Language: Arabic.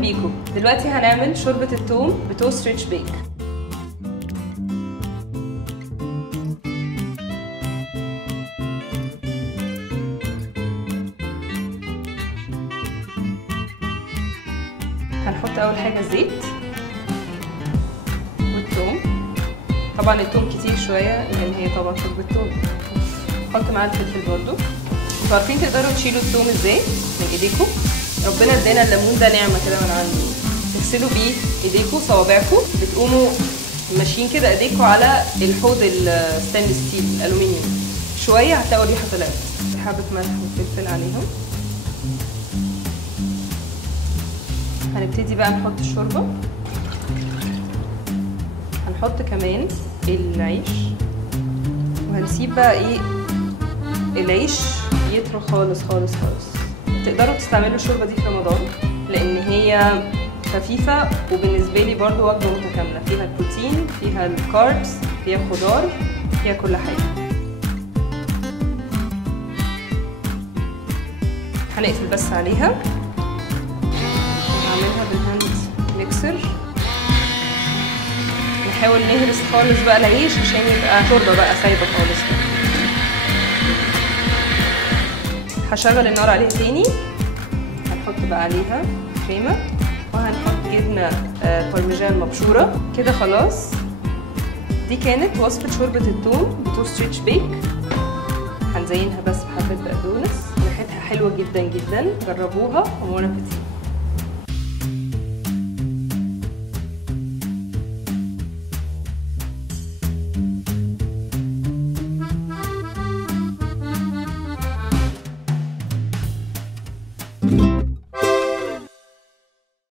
بيكم. دلوقتي هنعمل شوربة الثوم بتوست ريتش بيك. هنحط اول حاجة الزيت والثوم. طبعا الثوم كتير شوية لان هي طبعا شوربة ثوم. نحط معاه الفلفل برضو. انتوا عارفين تقدروا تشيلوا الثوم ازاي من ايديكم؟ ربنا ادانا الليمون ده نعمة كده من عنده. تغسلوا بيه ايديكم صوابعكم، بتقوموا ماشيين كده ايديكم على الحوض الستانلس ستيل الالومنيوم، شوية هتلاقوا الريحة طلعت. حبة ملح وفلفل عليهم. هنبتدي بقى نحط الشوربة. هنحط كمان العيش وهنسيب بقى ايه العيش يطرى خالص خالص خالص. تقدروا تستعملوا الشوربة دي في رمضان لان هي خفيفة وبالنسبة لي برضو وجبة متكاملة، فيها البروتين، فيها الكاربس، فيها خضار، فيها كل حاجة. هنقفل بس عليها ونعملها بالهاند ميكسر. نحاول نهرس خالص بقى العيش عشان يبقى شوربة بقى سايبة خالص. هشغل النار عليها تاني. هنحط بقى عليها كريمة وهنحط جبنة بارميجان مبشورة كده. خلاص دي كانت وصفة شوربة الثوم بتوست ريتش بيك. هنزينها بس بحبة بقدونس، ريحتها حلوة جدا جدا. جربوها وبون ابيتي.